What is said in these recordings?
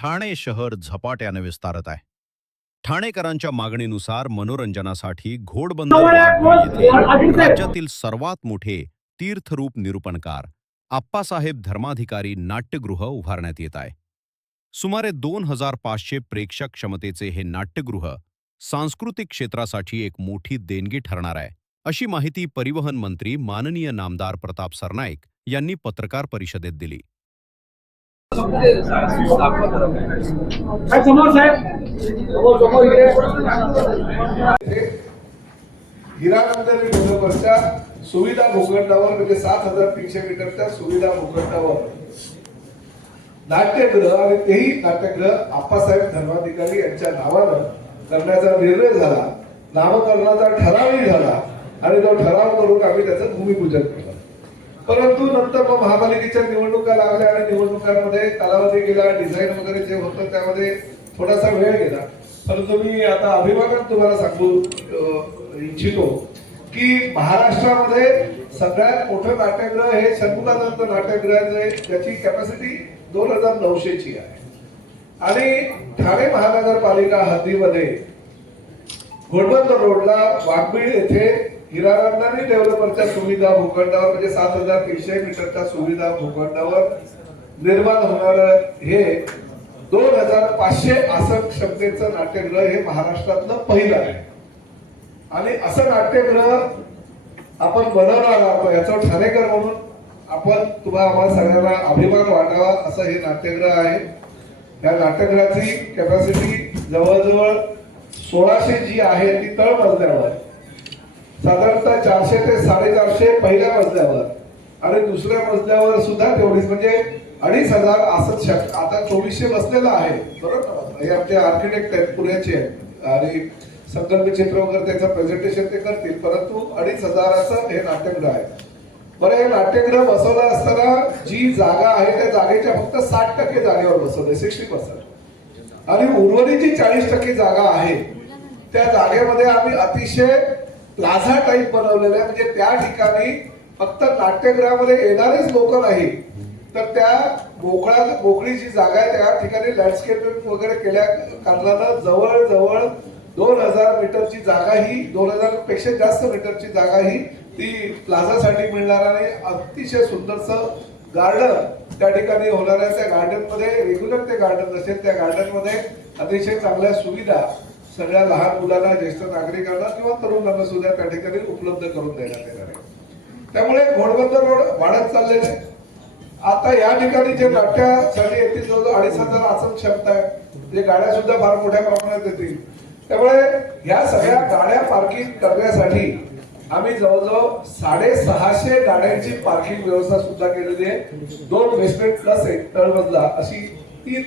ठाणे शहर झपाट्याने विस्तारत आहे. ठाणेकरांच्या मागणीनुसार मनोरंजनासाठी घोडबंदर वाघबीळ येथे राज्यातील सर्वात मोठे तीर्थरूप निरूपणकार आप्पासाहेब धर्माधिकारी नाट्यगृह उभारण्यात येत आहे. सुमारे 2500 प्रेक्षक क्षमतेचे हे नाट्यगृह सांस्कृतिक क्षेत्रासाठी एक मोठी देणगी ठरणार आहे, अशी माहिती परिवहन मंत्री माननीय नामदार प्रताप सरनाईक यांनी पत्रकार परिषदेत दिली. हिरानंदनी डेव्हलपरच्या सुविधा भूखंडावर म्हणजे 7300 मीटरच्या सुविधा भूखंडावर नाट्यगृह आणि तेही नाट्यगृह आप्पासाहेब धर्माधिकारी यांच्या नावानं करण्याचा निर्णय झाला. नामकरणाचा ठरावही झाला आणि तो ठराव करून आम्ही त्याचं भूमिपूजन केलं. परंतु नंतर मग महापालिकेच्या निवडणुका लागल्या आणि निवडणुकांमध्ये कालावधी गेला, डिझाईन वगैरे जे होतं त्यामध्ये थोडासा वेळ गेला. परंतु मी आता अभिमानाने तुम्हाला सांगू इच्छितो की महाराष्ट्रामध्ये सगळ्यात मोठं नाट्यगृह हे षण्मुखानंद नाट्यगृह आहे, ज्याची कॅपॅसिटी 2900 ची आहे. आणि ठाणे महानगरपालिका हद्दीमध्ये घोडबंदर रोडला वाघबीळ येथे हिरानंदानी डेव्हलपरच्या सुविधा भूखंडावर म्हणजे 7300 मीटरच्या सुविधा भूखंडावर निर्माण होणार हे 2500 आसन क्षमतेचं नाट्यगृह हे महाराष्ट्रातलं पहिलं आहे. आणि असं नाट्यगृह आपण बनवणार आहोत याचं ठाणेकर म्हणून आपण आम्हाला सगळ्यांना अभिमान वाटावा असं हे नाट्यगृह आहे. या नाट्यगृहाची कॅपॅसिटी जवळजवळ 1600 जी आहे ती तळ मजल्यावर, साधारणतः 400 ते 450 पहिल्या मजल्यावर आणि दुसऱ्या मजल्यावर सुद्धा तेवढीच म्हणजे 2500 आसन. आता 2400 बसलेला आहे बरोबर. हे आमचे आर्किटेक्ट आहेत पुण्याचे आहेत आणि संकल्प चित्र वगैरे त्याचं प्रेझेंटेशन ते करतील, परंतु 2500 हे नाट्यगृह आहे. बरं, हे नाट्यगृह बसवलं असताना जी जागा आहे त्या जागेच्या फक्त 60% जागेवर बसवलंय, 60%. आणि उर्वरित जी 40% जागा आहे त्या जागेमध्ये आम्ही अतिशय प्लाझा टाईप बनवलेलं आहे. म्हणजे त्या ठिकाणी फक्त नाट्यगृहामध्ये येणारेच लोक नाही तर त्या मोकळी जी जागा आहे त्या ठिकाणी लँडस्केपिंग वगैरे केल्या कारणानं जवळजवळ 2000 मीटरची जागा ही 2000 पेक्षा जास्त मीटरची जागा ही ती प्लाझासाठी मिळणार आणि अतिशय सुंदरसं गार्डन त्या ठिकाणी होणार आहे. त्या गार्डन मध्ये रेग्युलर ते गार्डन नसेल, त्या गार्डन मध्ये अतिशय चांगल्या सुविधा सगळ्या लहान मुलांना, ज्येष्ठ नागरिकांना किंवा तरुणांना सुद्धा त्या ठिकाणी उपलब्ध करून देण्यात येणार आहे. त्यामुळे घोडबंदर रोड वाढत चाललेला आहे. आता या ठिकाणी जे नाट्यासाठी येतील जवळजवळ 2500 आसन क्षमता आहे, म्हणजे गाड्या सुद्धा फार मोठ्या प्रमाणात येतील. त्यामुळे या सगळ्या गाड्या पार्किंग करण्यासाठी आम्ही जवळजवळ 650 गाड्यांची पार्किंग व्यवस्था सुद्धा केलेली आहे. 2 बेसमेंट प्लस 1 तळमजला अशी 3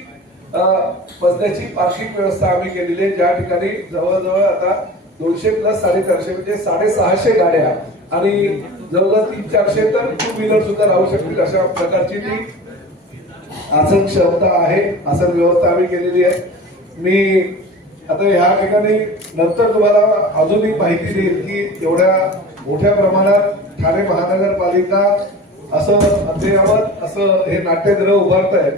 मजल्याची पार्किंग व्यवस्था आम्ही केलेली आहे, ज्या ठिकाणी जवळजवळ आता 200 प्लस 450 म्हणजे 650 गाड्या आणि जवळजवळ 300-400 तर 2 व्हीलर सुद्धा राहू शकतील अशा प्रकारची ती आसन क्षमता आहे, आसन व्यवस्था आम्ही केलेली आहे. मी आता ह्या ठिकाणी नंतर तुम्हाला अजूनही माहिती देईल की एवढ्या मोठ्या प्रमाणात ठाणे महानगरपालिका असं अद्ययावत असं हे नाट्यगृह उभारत आहे.